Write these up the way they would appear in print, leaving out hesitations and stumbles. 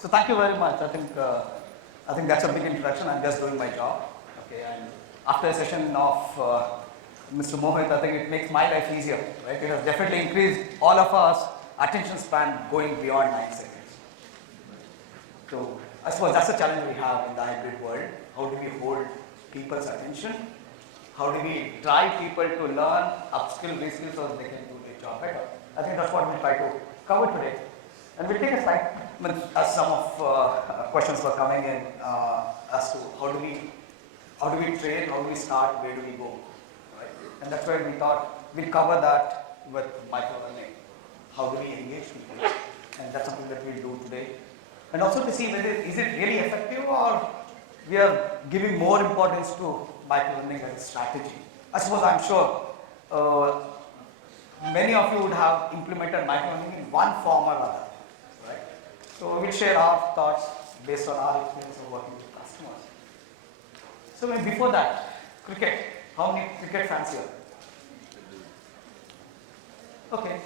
So thank you very much. I think that's a big introduction. I'm just doing my job. Okay, and after a session of Mr. Mohit, I think it makes my life easier. Right? It has definitely increased all of us attention span going beyond 9 seconds. So I suppose that's the challenge we have in the hybrid world. How do we hold people's attention? How do we drive people to learn, upskill, reskill so that they can do their job better? I think that's what we'll try to cover today. And we'll take a slide as some of questions were coming in as to how do we train, how do we start, where do we go, right? And that's where we thought we'll cover that with microlearning. How do we engage people? And that's something that we'll do today. And also to see whether is it really effective or we are giving more importance to microlearning as a strategy. I suppose I'm sure many of you would have implemented microlearning in one form or other. So we will share our thoughts based on our experience of working with customers. So before that, cricket. How many cricket fans here? Okay.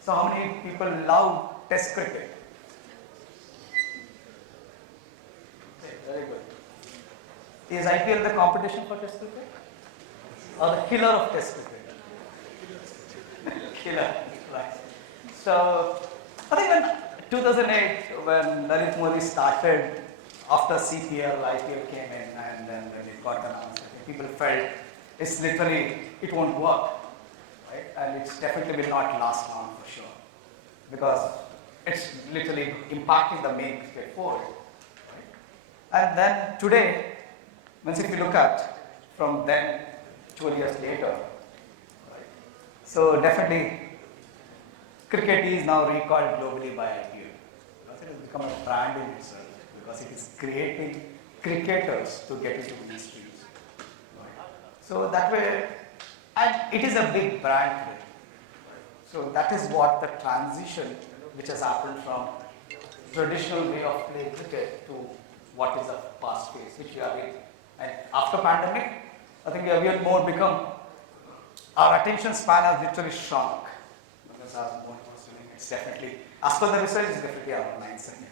So how many people love Test cricket? Okay, very good. Is IPL the competition for Test cricket? Or the killer of Test cricket? Killer, right. So I think when 2008, when Lalit Modi started, after CPL, IPL came in, and then when it got announced, people felt it's literally, it won't work, right? And it definitely will not last long for sure, because it's literally impacting the main cricket forward. Right? And then today, once if you look at from then 12 years later, right? So definitely, cricket is now recalled globally by IPL. It has become a brand in itself because it is creating cricketers to get into these fields. Right? So that way, and it is a big brand today. So that is what the transition which has happened from traditional way of playing cricket to what is a fast pace, which we are in. And after pandemic, I think we have more become, our attention span has literally shrunk. Because as more it's definitely, as per the research, it's definitely around 9 seconds.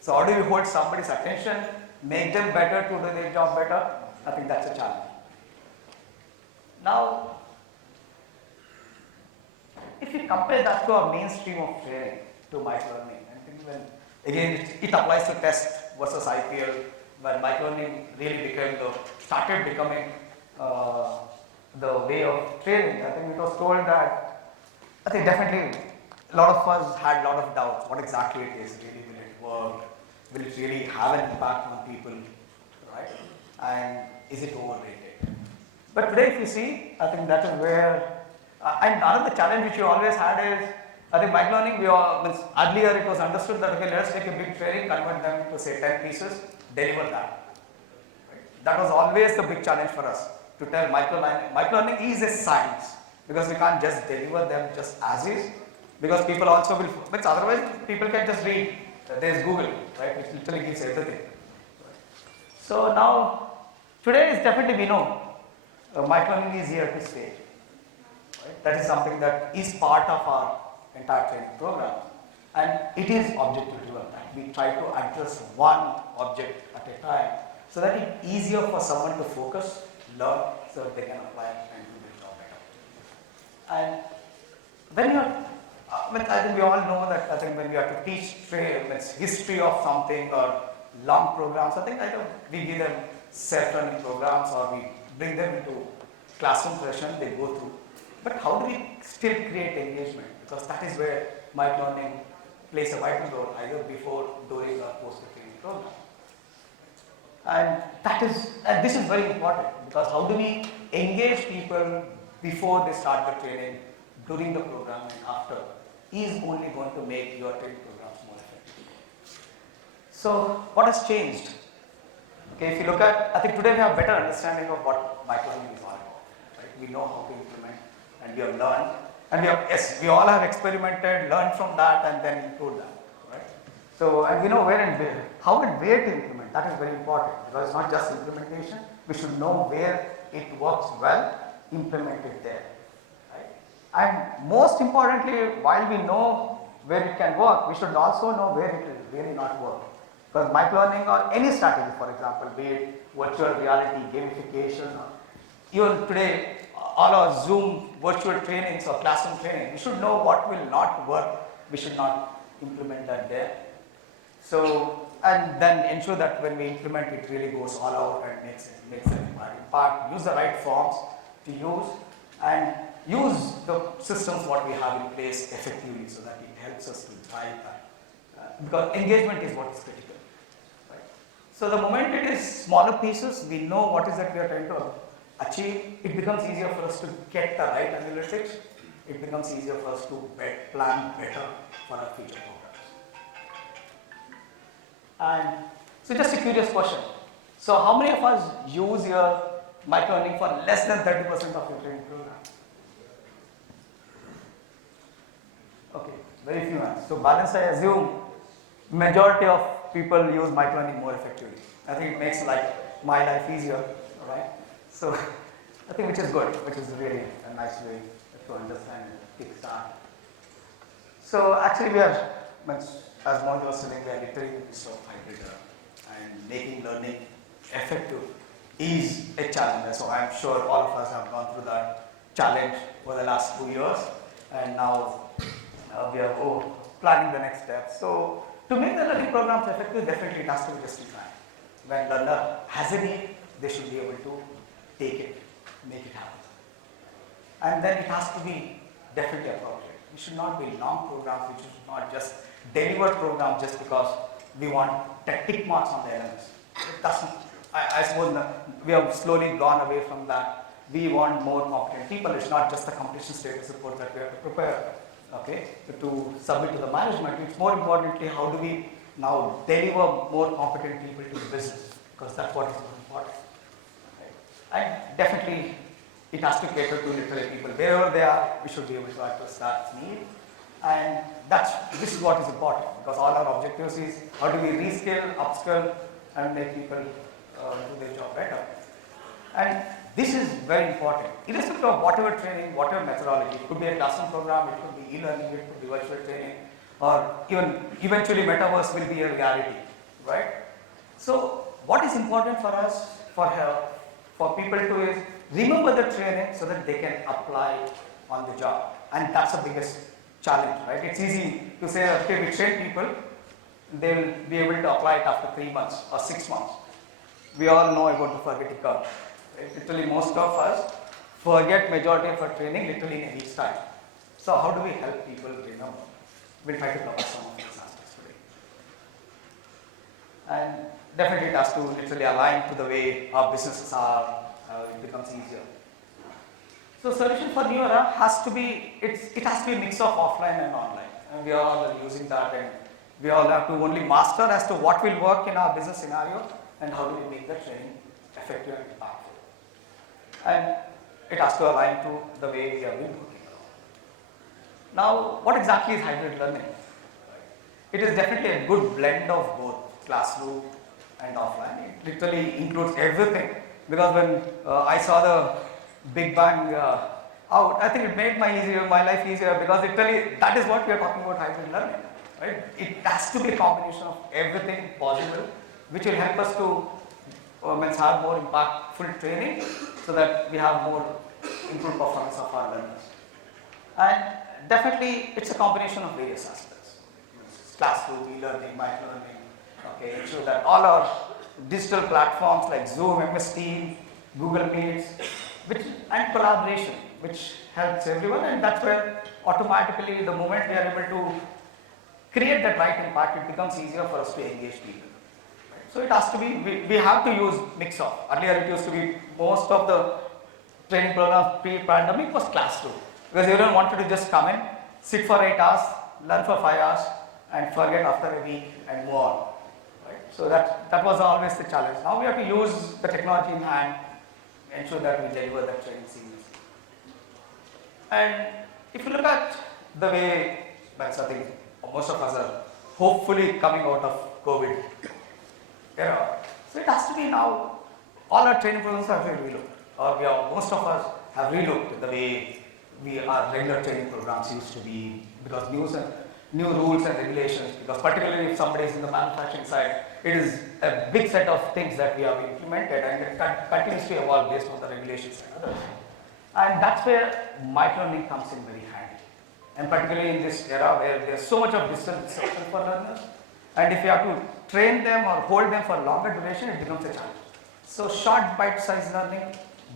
So how do we hold somebody's attention, make them better to do their job better? I think that's a challenge. Now, if you compare that to our mainstream of training, to microlearning, I think when, again, it applies to test versus IPL, when microlearning really started becoming the way of training. I think it was told that, I think definitely, a lot of us had a lot of doubts. What exactly it is? Really, will it work? Will it really have an impact on people? Right? And is it overrated? But today, if you see, I think that is where, and another challenge which you always had is, I think microlearning, earlier it was understood that, okay, let us take a big training, convert them to say 10 pieces, deliver that. Right? That was always the big challenge for us, to tell microlearning is a science, because we can't just deliver them just as is. Because people also will, but otherwise people can just read, there's Google, right, which literally gives everything. So now, today is definitely we know, microlearning is here to stay. Right? That is something that is part of our entire training program. And it is objective driven. We try to address one object at a time, so that it's easier for someone to focus, learn, so that they can apply and do their job better. And when you're I think we all know that, I think when we have to teach history of something or long programs, I think we give them self-learning programs or we bring them into classroom session, they go through. But how do we still create engagement? Because that is where microlearning plays a vital role, either before, during or post the training program. And this is very important, because how do we engage people before they start the training, during the program and after, is only going to make your training programs more effective. So what has changed? Okay, if you look at, I think today we have better understanding of what microlearning is all about. Right? We know how to implement, and we have learned, and we all have experimented, learned from that, and then improved that. Right? So, and we know where and where, how and where to implement. That is very important, because it's not just implementation. We should know where it works well, implement it there. And most importantly, while we know where it can work, we should also know where it will really not work. Because microlearning or any strategy, for example, be it virtual reality, gamification, or even today, all our Zoom virtual trainings or classroom training, we should know what will not work. We should not implement that there. So, and then ensure that when we implement it really goes all out and makes an impact. Use the right forms to use and use the systems what we have in place effectively so that it helps us to drive that. Because engagement is what is critical. Right? So the moment it is smaller pieces, we know what is that we are trying to achieve, it becomes easier for us to get the right analytics. It becomes easier for us to plan better for our future programs. And so just a curious question. So how many of us use your microlearning for less than 30% of your training program? Okay, very few hands. So balance, I assume majority of people use microlearning more effectively. I think it makes my life easier, right? So I think which is good, which is really a nice way to understand and kickstart. So actually we are, as Mohan was saying, we are literally in this hybrid and making learning effective is a challenge. So I'm sure all of us have gone through that challenge over the last 2 years, and now we are planning the next step. So to make the learning programs effective, definitely it has to be just in time. When learner has a need, they should be able to take it, make it happen. And then it has to be definitely appropriate. It should not be long programs, which should not just deliver programs just because we want tick marks on the elements. It doesn't. I suppose we have slowly gone away from that. We want more competent people. It's not just the completion status report that we have to prepare, okay, to submit to the management. It's more importantly, how do we now deliver more competent people to the business, because that's what is more important. Right? And definitely, it has to cater to literally people. Wherever they are, we should be able to address that need. And this is what is important, because all our objectives is how do we reskill, upskill, and make people do their job better. And this is very important. Irrespective of whatever training, whatever methodology, it could be a classroom program, it could be e-learning, it could be virtual training, or even eventually metaverse will be a reality, right? So what is important for us, for people to is remember the training so that they can apply on the job. And that's the biggest challenge, right? It's easy to say, okay, we train people, they will be able to apply it after 3 months or 6 months. We all know about the forgetting curve. Right? Literally most of us forget majority of our training literally in a week's time. So how do we help people remember? We'll try to cover some of these aspects today. And definitely it has to literally align to the way our businesses are, it becomes easier. So solution for new era has to be, it has to be a mix of offline and online. And we all are using that, and we all have to only master as to what will work in our business scenario and how do we make the training effective and impactful. And it has to align to the way we have been working. Now, what exactly is hybrid learning? It is definitely a good blend of both classroom and offline. It literally includes everything, because when I saw the Big Bang out, I think it made my life easier, because literally that is what we are talking about hybrid learning. Right? It has to be a combination of everything possible, which will help us to have more impactful training so that we have more improved performance of our learners. And definitely it's a combination of various aspects. Classroom, e-learning, microlearning, okay, ensure that all our digital platforms like Zoom, MS Teams, Google Meets, and collaboration, which helps everyone, and that's where automatically the moment we are able to create that right impact, it becomes easier for us to engage people. Right? So it has to be, we have to use mix of. Earlier it used to be most of the training programs pre-pandemic was classroom, because everyone wanted to just come in, sit for 8 hours, learn for 5 hours, and forget after a week and move on. Right? So that was always the challenge. Now we have to use the technology in hand, ensure that we deliver that training seamlessly. And if you look at the way, I think most of us are hopefully coming out of COVID era. So it has to be now, all our training programs have been relooked, or most of us have relooked the way our regular training programs used to be, because new rules and regulations, because particularly if somebody is in the manufacturing side, it is a big set of things that we have implemented, and it continues to evolve based on the regulations and others. And that's where microlearning comes in very handy. And particularly in this era where there's so much of distance disruption for learners, and if you have to train them or hold them for longer duration, it becomes a challenge. So short bite-sized learning,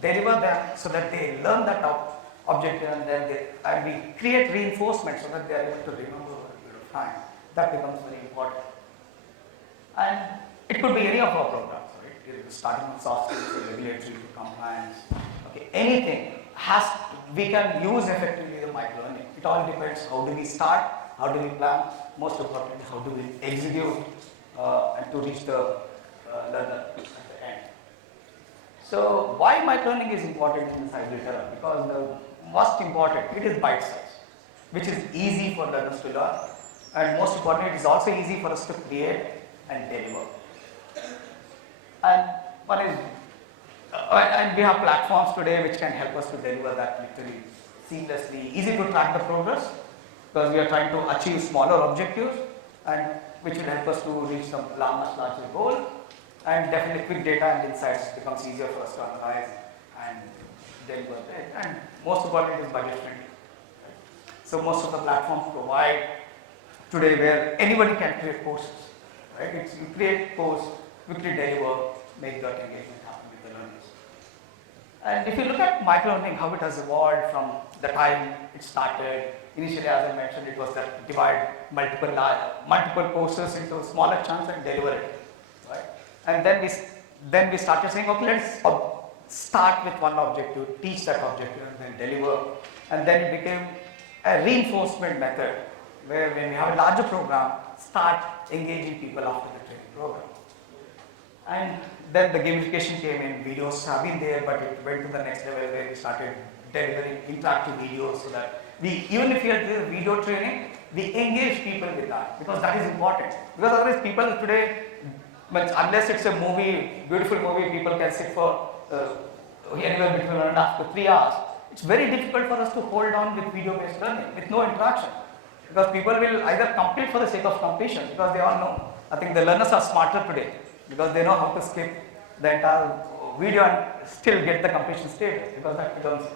deliver them so that they learn that objective, and then we create reinforcement so that they are able to remember over a period of time. That becomes very important. And it could be any of our programs, right? Starting with soft skills, regulatory to compliance, okay, anything we can use effectively the microlearning. It all depends how do we start, how do we plan, most importantly, how do we execute and to reach the learner at the end. So why microlearning is important in this hybrid era? Because the most important, it is bite size, which is easy for learners to learn, and most importantly, it is also easy for us to create and deliver. And one is, and we have platforms today which can help us to deliver that literally seamlessly, easy to track the progress, because we are trying to achieve smaller objectives, and which will help us to reach some much larger goal. And definitely quick data and insights becomes easier for us to analyze and deliver it. And most importantly, it is budget friendly. So most of the platforms provide today where anybody can create courses. Right? It's, you create course, quickly deliver, make that engagement happen with the learners. And if you look at microlearning, how it has evolved from the time it started, initially as I mentioned, it was that divide multiple courses into smaller chunks and deliver it. Right? And then we started saying, okay, let's start with one objective, teach that objective, and then deliver. And then it became a reinforcement method, where when we have a larger program, start engaging people after the training program. And then the gamification came in, videos have been there, but it went to the next level where we started delivering interactive videos so that even if we are doing video training, we engage people with that, because that is important. Because otherwise people today, unless it's a movie, beautiful movie, people can sit for anywhere between 1.5 to 3 hours. It's very difficult for us to hold on with video-based learning, with no interaction. Because people will either complete for the sake of completion, because they all know. I think the learners are smarter today, because they know how to skip the entire video and still get the completion status, because that becomes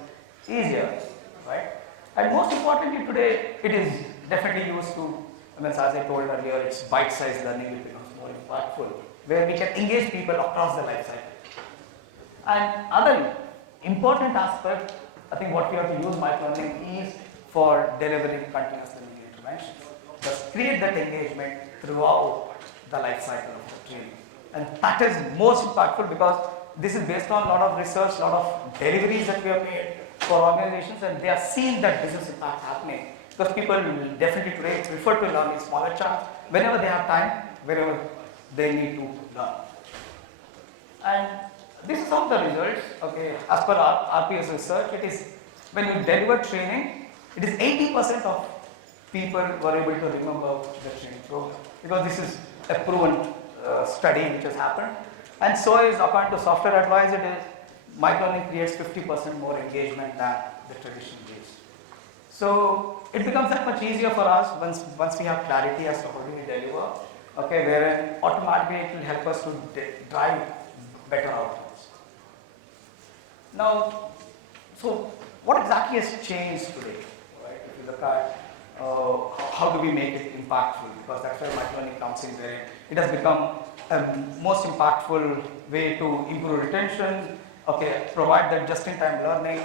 easier, right? And most importantly today, it is definitely used to, as I told earlier, it's bite-sized learning, it becomes more impactful, where we can engage people across the life cycle. And other important aspect, I think what we have to use microlearning is for delivering continuous learning interventions. Just create that engagement throughout the life cycle of the training. And that is most impactful, because this is based on a lot of research, a lot of deliveries that we have made for organizations, and they are seeing that business impact happening. Because people definitely today prefer to learn in smaller chunks whenever they have time, wherever they need to learn. And this is some of the results, okay, as per our RPS research, it is when you deliver training, it is 80% of people were able to remember the training program, because this is a proven study which has happened. And so is, according to software advice, it is microlearning creates 50% more engagement than the traditional ways. So it becomes that much easier for us once we have clarity as to how do we deliver, okay, wherein automatically it will help us to drive better outcomes. Now, so what exactly has changed today, right? If you look at how do we make it impactful, because that's where microlearning comes in, where it has become a most impactful way to improve retention, okay, provide that just-in-time learning,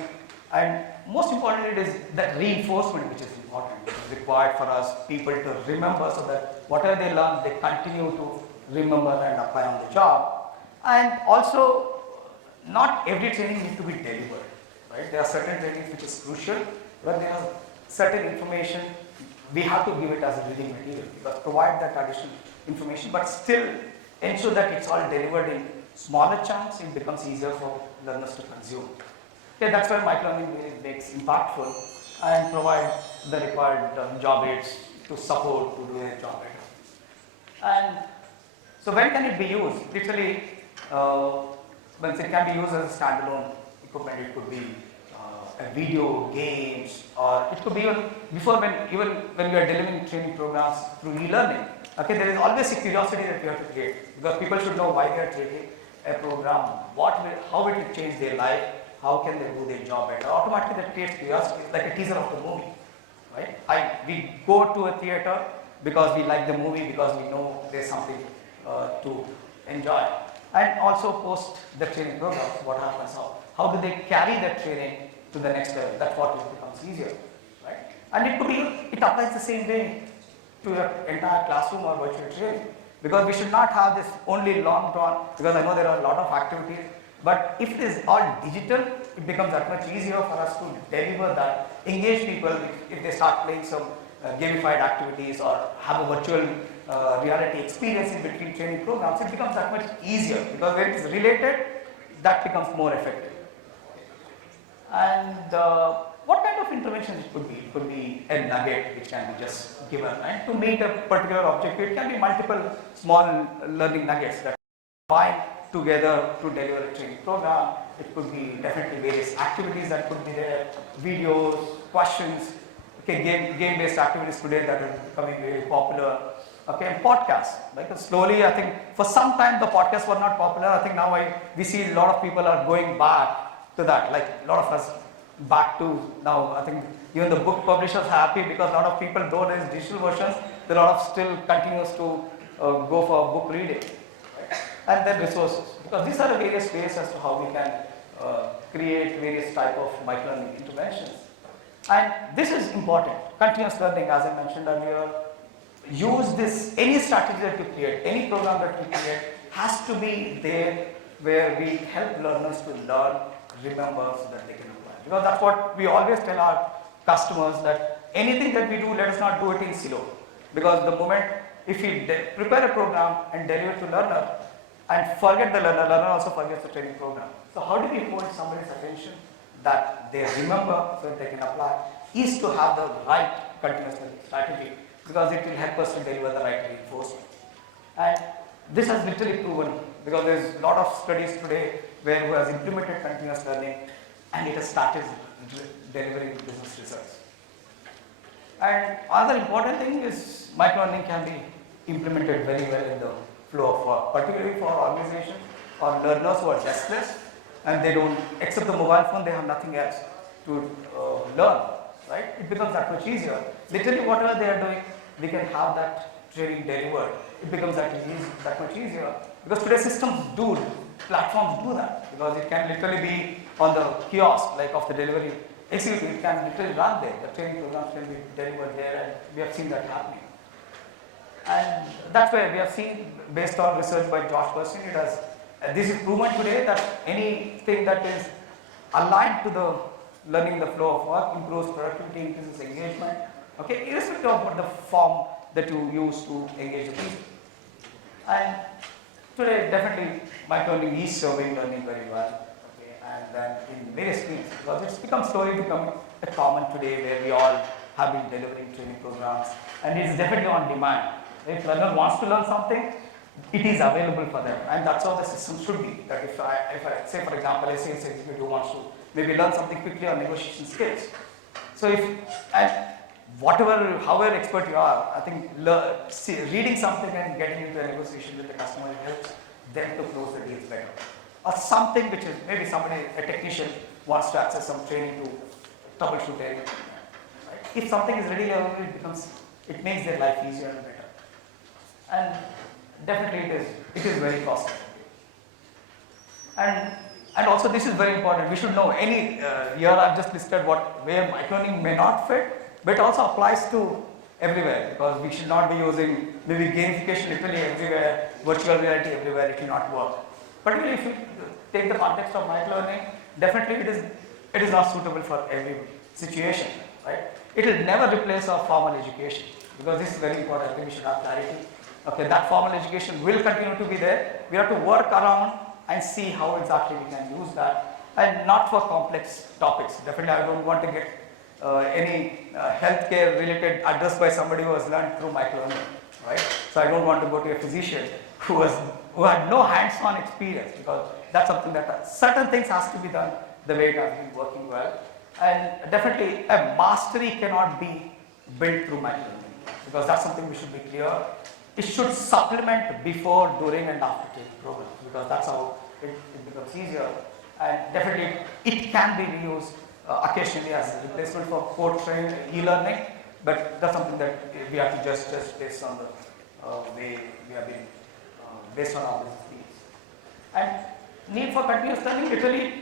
and most importantly, it is that reinforcement which is important, which is required for us people to remember, so that whatever they learn, they continue to remember and apply on the job. And also, not every training needs to be delivered, right? There are certain trainings which is crucial, but there are certain information we have to give it as a reading material, because provide that additional information, but still ensure that it's all delivered in smaller chunks. It becomes easier for learners to consume. Okay, that's why microlearning really makes impactful and provide the required job aids to support to do their job better. And so when can it be used? Literally, when it can be used as a standalone equipment, it could be video games, or it could be even before even when we are delivering training programs through e-learning. Okay, there is always a curiosity that we have to create, because people should know why they are taking a program, how it will change their life, how can they do their job better. Automatically that creates curiosity. It's like a teaser of the movie, right? We go to a theater because we like the movie, because we know there's something to enjoy. And also post the training programs, what happens, how do they carry that training to the next level? That's what it becomes easier, right? And it applies the same way to your entire classroom or virtual training, because we should not have this only long drawn, because I know there are a lot of activities, but if it is all digital, it becomes that much easier for us to deliver that, engage people if they start playing some gamified activities or have a virtual reality experience in between training programs. It becomes that much easier, because when it is related, that becomes more effective. And what kind of interventions it could be? It could be a nugget which can be just given, right? To meet a particular objective, it can be multiple small learning nuggets that bind together to deliver a training program. It could be definitely various activities that could be there, videos, questions, okay, game-based activities today that are becoming very popular. Okay, and podcasts. Like slowly, I think for some time the podcasts were not popular. I think now we see a lot of people are going back to that. Like a lot of us back to now. I think even the book publishers are happy, because a lot of people, though there is digital versions, a lot of still continues to go for book reading, right? And then resources, because these are the various ways as to how we can create various type of microlearning interventions. And this is important. Continuous learning, as I mentioned earlier. Use this, any strategy that you create, any program that you create has to be there where we help learners to learn, remember, so that they can apply. Because that's what we always tell our customers, that anything that we do, let us not do it in silo. Because the moment, if we prepare a program and deliver it to learner and forget the learner, learner also forgets the training program. So how do we hold somebody's attention that they remember so that they can apply, is to have the right continuous learning strategy, because it will help us to deliver the right reinforcement. And this has literally proven, because there is a lot of studies today who has implemented continuous learning and it has started delivering business results. And another important thing is microlearning can be implemented very well in the flow of work, particularly for organizations or learners who are deskless and they don't, except the mobile phone, they have nothing else to learn, right? It becomes that much easier. Literally whatever they are doing, we can have that training delivered. It becomes that much easier, because today's systems do, platforms do that, because it can literally be on the kiosk, like of the delivery executive, it can literally run there. The training programs can be delivered there, and we have seen that happening. And that's why we have seen, based on research by Josh Persin, it has, this is proven today that anything that is aligned to the learning the flow of work improves productivity, increases engagement, okay, irrespective of what the form that you use to engage the people. And today, definitely, microlearning is serving learning very well, okay, and then in various fields, because it's slowly becoming a common today where we all have been delivering training programs, and it's definitely on demand. If learner wants to learn something, it is available for them, and that's how the system should be. That if I say, for example, a sales executive wants to maybe learn something quickly on negotiation skills. So however expert you are, I think reading something and getting into a negotiation with the customer helps them to close the deals better. Or something which is maybe a technician wants to access some training to troubleshoot anything. Right? If something is readily available, it makes their life easier and better. And definitely it is very cost effective. And also this is very important. We should know here I've just listed where microlearning may not fit, but it also applies to everywhere, because we should not be using maybe gamification literally everywhere, virtual reality everywhere, it will not work. Particularly if you take the context of microlearning, definitely it is not suitable for every situation, right? It will never replace our formal education, because this is very important. I think we should have clarity. Okay, that formal education will continue to be there. We have to work around and see how exactly we can use that, and not for complex topics. Definitely I don't want to get any healthcare related address by somebody who has learned through microlearning, right? So I don't want to go to a physician who had no hands-on experience, because that's something that certain things has to be done the way it has been working well. And definitely a mastery cannot be built through microlearning, because that's something we should be clear. It should supplement before, during and after training programs, because that's how it becomes easier. And definitely it can be reused occasionally as a replacement for core training e-learning, but that's something that we have to just based on the way we have been, based on our business needs. And need for continuous learning, literally,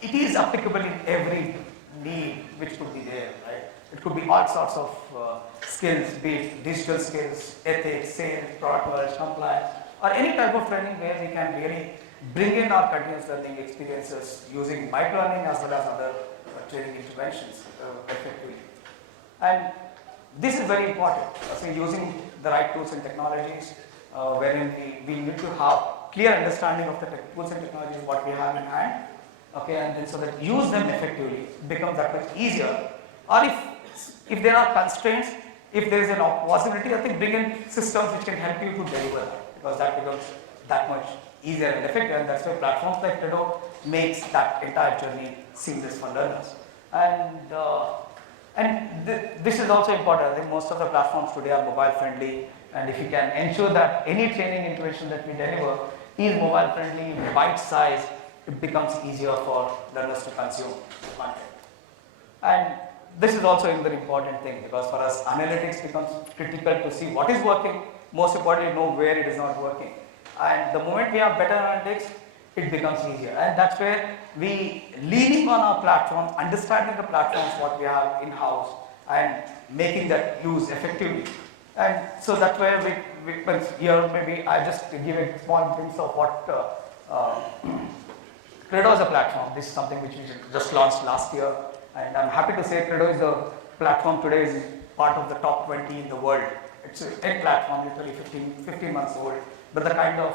it is applicable in every need which could be there, right? It could be all sorts of skills, be it digital skills, ethics, sales, product knowledge, compliance, or any type of training where we can really bring in our continuous learning experiences using microlearning as well as other training interventions effectively. And this is very important. So using the right tools and technologies, wherein we need to have clear understanding of the tools and technologies what we have in hand, okay, and then so that use them effectively becomes that much easier. Or if there are constraints, if there is an possibility, I think bring in systems which can help you to deliver that, because that becomes that much easier and effective, and that's why platforms like Credo makes that entire journey seamless for learners. And this is also important. I think most of the platforms today are mobile friendly, and if you can ensure that any training intervention that we deliver is mobile friendly, bite size, it becomes easier for learners to consume content. And this is also a very important thing, because for us analytics becomes critical to see what is working, most importantly know where it is not working. And the moment we have better analytics, it becomes easier. And that's where we leaning on our platforms, understanding the platforms what we have in-house and making that use effectively. And so that's where here maybe I just give a small glimpse of what Credo is a platform. This is something which we just launched last year, and I'm happy to say Credo is the platform today is part of the top 20 in the world. It's a tech platform, literally 15 months old, but the kind of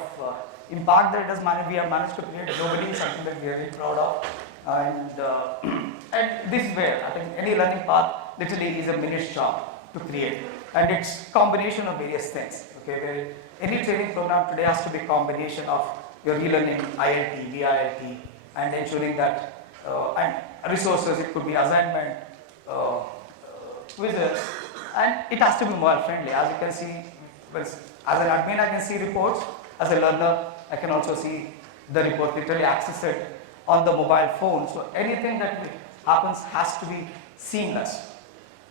impact that it has we have managed to create globally is something that we are very proud of. And this is where I think any learning path literally is a miniature to create, and it's combination of various things. Okay, where any training program today has to be a combination of your e-learning, ILT, VILT, and ensuring that and resources. It could be assignment, quizzes, and it has to be mobile friendly. As you can see, as an admin, I can see reports. As a learner, I can also see the report, literally access it on the mobile phone. So anything that happens has to be seamless.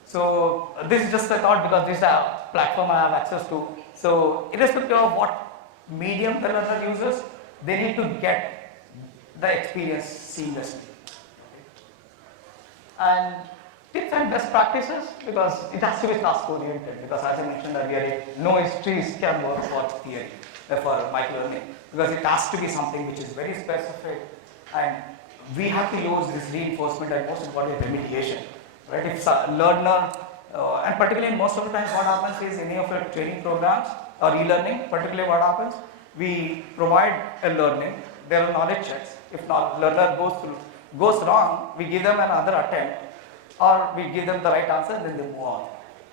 So this is just a thought, because this is a platform I have access to. So irrespective of what medium the learner uses, they need to get the experience seamlessly. And tips and best practices, because it has to be task oriented, because as I mentioned earlier, no histories can work for theory, for microlearning, because it has to be something which is very specific, and we have to use this reinforcement and most importantly remediation. Right? If a learner, and particularly most of the times what happens is any of your training programs or e-learning, particularly what happens, we provide a learning, there are knowledge checks. If not, learner goes wrong, we give them another attempt, or we give them the right answer, then they move on.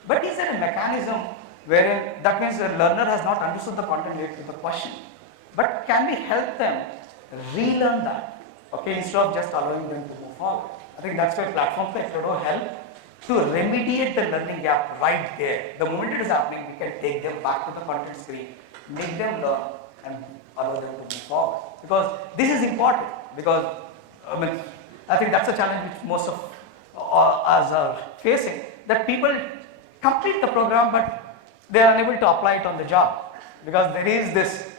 But is there a mechanism wherein that means the learner has not understood the content related to the question, but can we help them relearn that, okay, instead of just allowing them to move forward? I think that's where platforms like Credo help to remediate the learning gap right there. The moment it is happening, we can take them back to the content screen, make them learn, and allow them to move forward. Because this is important, because I think that's a challenge which most of us are facing, that people complete the program but they are unable to apply it on the job, because there is this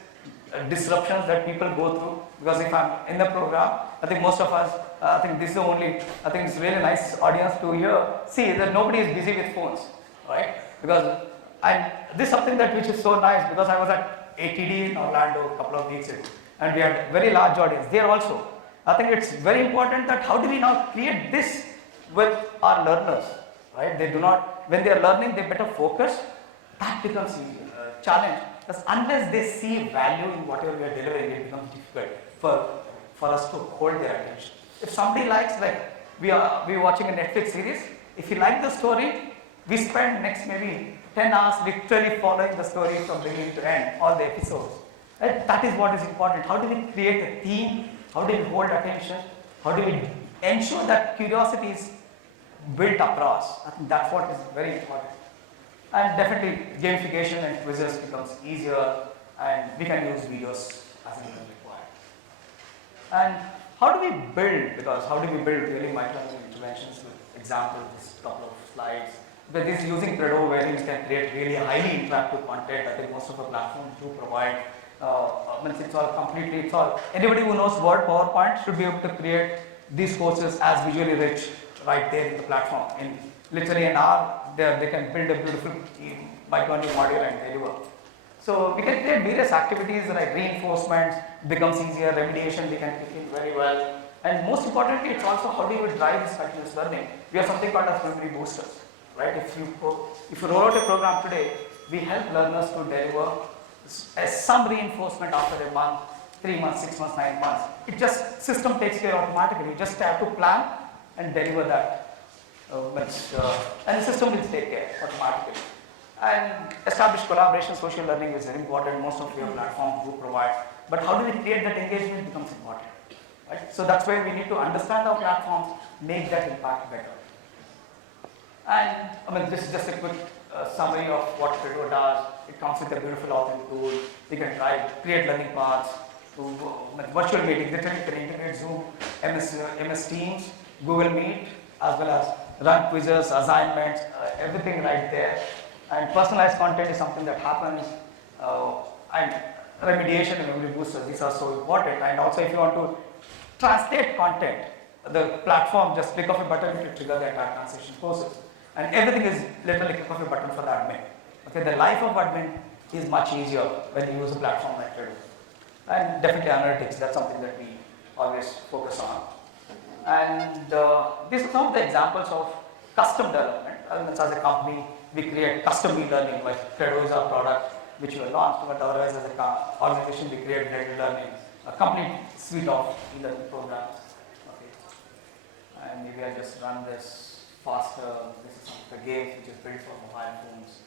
disruptions that people go through. Because if I'm in the program, I think most of us, I think this is the only, I think it's really nice audience to hear, see that nobody is busy with phones, right? Because, and this is something that which is so nice, because I was at ATD in Orlando a couple of weeks ago, and we had a very large audience there also. I think it's very important that how do we now create this with our learners, right? They do not, when they are learning, they better focus. That becomes a challenge, because unless they see value in whatever we are delivering, it becomes difficult for us to hold their attention. If somebody likes, like we are watching a Netflix series, if you like the story, we spend next maybe 10 hours literally following the story from beginning to end, all the episodes. Right? That is what is important. How do we create a theme? How do we hold attention? How do we ensure that curiosity is built across. I think that's what is very important. And definitely gamification and quizzes becomes easier, and we can use videos as and when required. And how do we build, because how do we build really micro-learning interventions with examples, just a couple of slides. But this is using Credo, where you can create really highly interactive content. I think most of the platforms do provide, it's all completely, anybody who knows Word, PowerPoint should be able to create these courses as visually rich right there in the platform. In literally an hour, they can build a beautiful micro-learning module and deliver. So we can create various activities like reinforcement becomes easier, remediation we can kick in very well. And most importantly, it's also how do you drive this continuous learning. We have something called as memory boosters, right? If you roll out a program today, we help learners to deliver some reinforcement after a month, 3 months, 6 months, 9 months. It just, system takes care automatically. You just have to plan and deliver that. And the system will take care automatically. And established collaboration, social learning is very important. Most of your platforms do provide. But how do we create that engagement becomes important. Right? So that's where we need to understand our platforms, make that impact better. And this is just a quick summary of what Credo does. It comes with a beautiful authoring tool. We can create learning paths to virtual meetings. Literally, you can integrate Zoom, MS Teams, Google Meet, as well as run quizzes, assignments, everything right there. And personalized content is something that happens. And remediation and memory boosters, these are so important. And also, if you want to translate content, the platform, just click of a button to trigger the entire translation process. And everything is literally click of a button for the admin. Okay, the life of admin is much easier when you use a platform like Credo. And definitely analytics, that's something that we always focus on. And these are some of the examples of custom development. As a company, we create custom e-learning, like Credo is our product, which we launched, but otherwise as an organization, we create blended learning, a complete suite of e-learning programs. Okay. And maybe I'll just run this faster. This is some of the games which is built for mobile phones.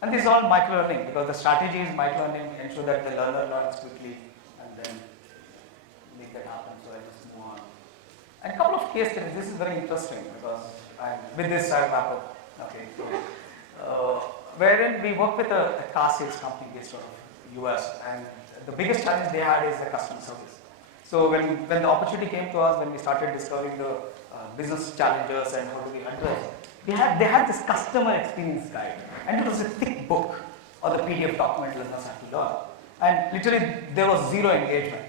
And this is all micro-learning, because the strategy is micro-learning, ensure that the learner learns quickly, and then make that happen. So I just move on. And a couple of case studies. This is very interesting, because with this I'll wrap up. Okay. Wherein we work with a car sales company based out of US, and the biggest challenge they had is the customer service. So when the opportunity came to us, when we started discovering the business challenges and how do we address, they had this customer experience guide, and it was a thick book or the PDF document learners had to learn. And literally there was zero engagement.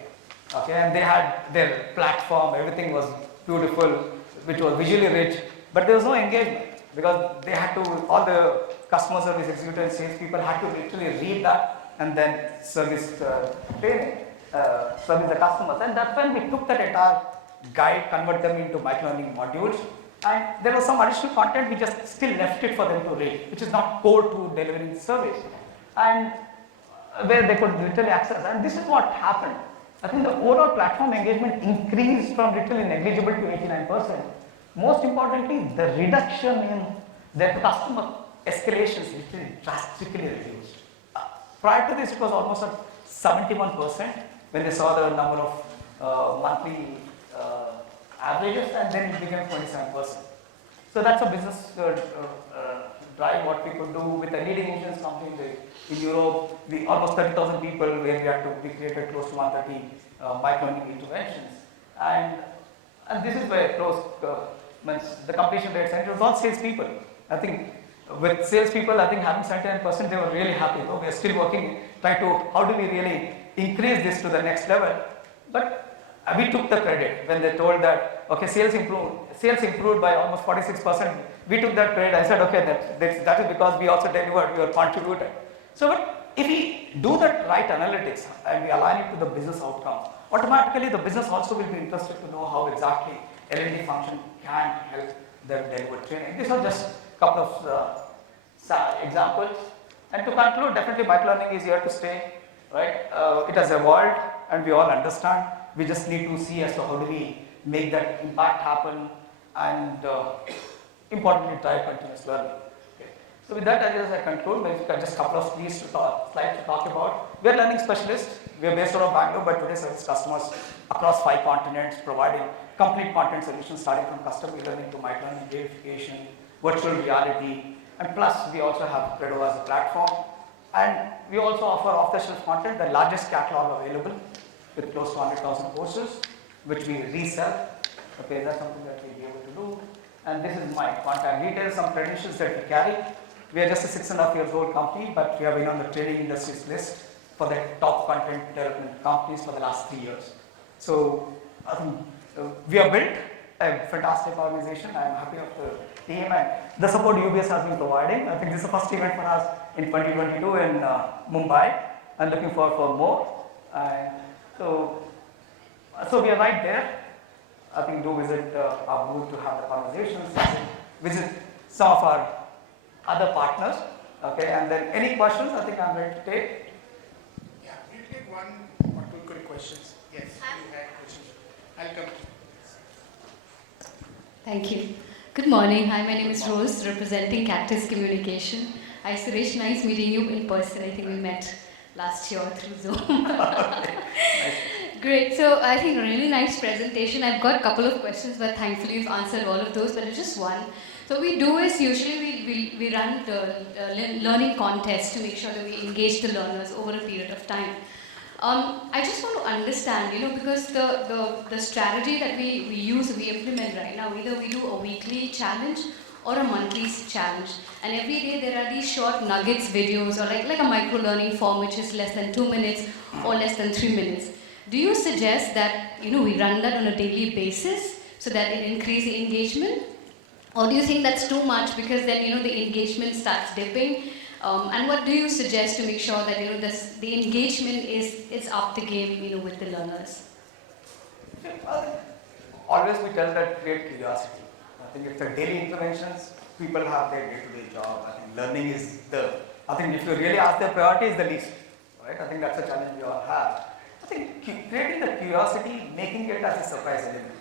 Okay, and they had their platform, everything was beautiful, which was visually rich, but there was no engagement, because they had to, all the customer service executives and sales people had to literally read that and then service training, service the customers. And that's when we took that entire guide, convert them into micro-learning modules, and there was some additional content, we just still left it for them to read, which is not core to delivering the service, and where they could literally access. And this is what happened. I think the overall platform engagement increased from literally negligible to 89%. Most importantly, the reduction in their customer escalations literally drastically reduced. Prior to this, it was almost at 71% when they saw the number of monthly averages, and then it became 27%. So that's a business drive, what we could do with a leading insurance company in Europe. We almost 30,000 people, where we created close to 130 micro-learning interventions. And this is where the completion rates, and it was all salespeople. I think with salespeople, I think having 79%, they were really happy. We are still working, trying to, how do we really increase this to the next level? But we took the credit when they told that, okay, sales improved by almost 46%. We took that credit. I said, okay, that is because we also delivered, we were contributed. So, but if we do that right analytics and we align it to the business outcomes, automatically the business also will be interested to know how exactly L&D function can help them deliver training. These are just a couple of examples. And to conclude, definitely micro-learning is here to stay, right? It has evolved, and we all understand. We just need to see as to how do we make that impact happen, and importantly, drive continuous learning. Okay. So with that, I conclude. Maybe just a couple of slides to talk about. We are learning specialists. We are based out of Bangalore, but today service customers across 5 continents, providing complete content solutions starting from custom e-learning to microlearning, gamification, virtual reality, and plus we also have Credo as a platform. And we also offer off-the-shelf content, the largest catalog available with close to 100,000 courses, which we resell. Okay, that's something that we'll be able to do. And this is my contact details, some credentials that we carry. We are just a 6.5 years old company, but we have been on the training industry's list for the top content development companies for the last 3 years. So I think we have built a fantastic organization. I am happy of the team and the support UBS has been providing. I think this is the first event for us in 2022 in Mumbai. I'm looking forward for more. And so we are right there. I think do visit our booth to have the conversations, visit some of our other partners, okay, and then any questions I think I'm ready to take. Yeah, we'll take one or two quick questions. Yes, you had questions. I'll come. Thank you. Good morning. Hi, my name is Rose, representing Cactus Communication. Hi, Suresh. Nice meeting you in person. I think we met last year through Zoom. Okay. Nice. Great. So I think really nice presentation. I've got a couple of questions, but thankfully you've answered all of those. But it's just one. So what we do is usually we run the learning contest to make sure that we engage the learners over a period of time. I just want to understand, because the strategy that we use, we implement right now, either we do a weekly challenge or a monthly challenge. And every day there are these short nuggets videos or like a micro-learning form which is less than 2 minutes or less than 3 minutes. Do you suggest that, we run that on a daily basis so that it increases the engagement? Or do you think that's too much because then, the engagement starts dipping? And what do you suggest to make sure that, the engagement is up the game, with the learners? Always we tell that create curiosity. I think if the daily interventions, people have their day-to-day job. I think learning is I think if you really ask their priority is the least, right? I think that's a challenge we all have. I think creating the curiosity, making it as a surprise element,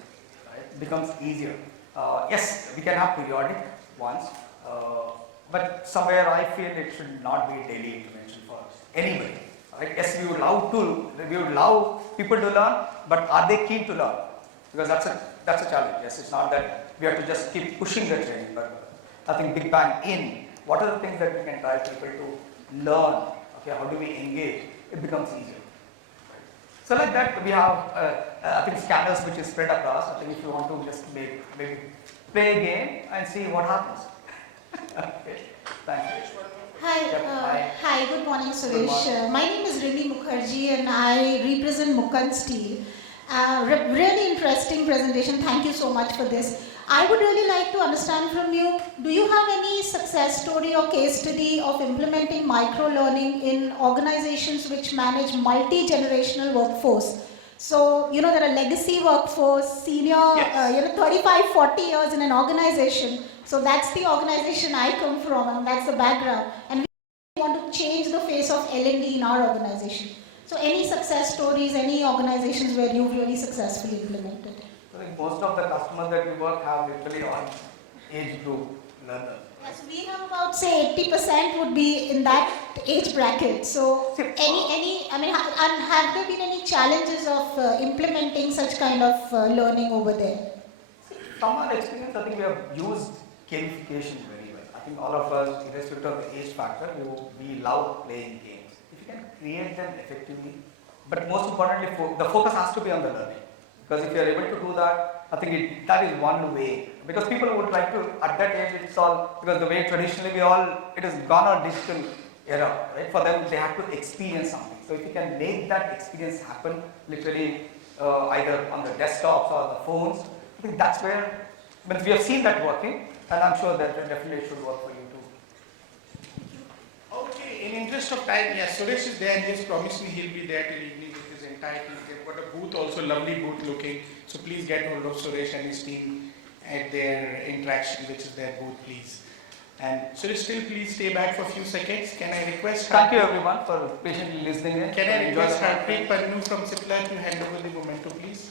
right, becomes easier. Yes, we can have periodic ones, but somewhere I feel it should not be a daily intervention for anybody. Right? Yes, we would love people to learn, but are they keen to learn? Because that's a challenge. Yes, it's not that we have to just keep pushing the training, but I think big bang in. What are the things that we can drive people to learn? Okay, how do we engage? It becomes easier. So like that, we have, I think, scanners which is spread across. I think if you want to just maybe play a game and see what happens. Okay, thank you. Hi, good morning, Suresh. Good morning. My name is Rimi Mukherjee and I represent Mukan Steel. Really interesting presentation. Thank you so much for this. I would really like to understand from you, do you have any success story or case study of implementing micro-learning in organizations which manage multi-generational workforce? So, there are legacy workforce, senior, yes. 35, 40 years in an organization. So that's the organization I come from and that's the background. And we want to change the face of L&D in our organization. So any success stories, any organizations where you've really successfully implemented? I think most of the customers that we work have literally on age group learners. Yes, we have about, say, 80% would be in that age bracket. So, have there been any challenges of implementing such kind of learning over there? From our experience, I think we have used gamification very well. I think all of us, irrespective of the age factor, we love playing games. If you can create them effectively, but most importantly, the focus has to be on the learning. Because if you are able to do that, I think that is one way. Because people would like to, at that age, it's all, because the way traditionally it is gone on digital era, right? For them, they have to experience something. So if you can make that experience happen, literally either on the desktops or the phones, I think that's where, we have seen that working, and I'm sure that definitely should work for you too. Okay, in interest of time, yes, Suresh is there and he has promised me he'll be there till evening with his entire team. They've got a booth also, lovely booth looking. So please get hold of Suresh and his team at their interaction, which is their booth, please. And Suresh, still please stay back for a few seconds. Can I request? Thank you everyone for patiently listening in. Can I request Harpreet Pannu from Cipla to hand over the memento, please?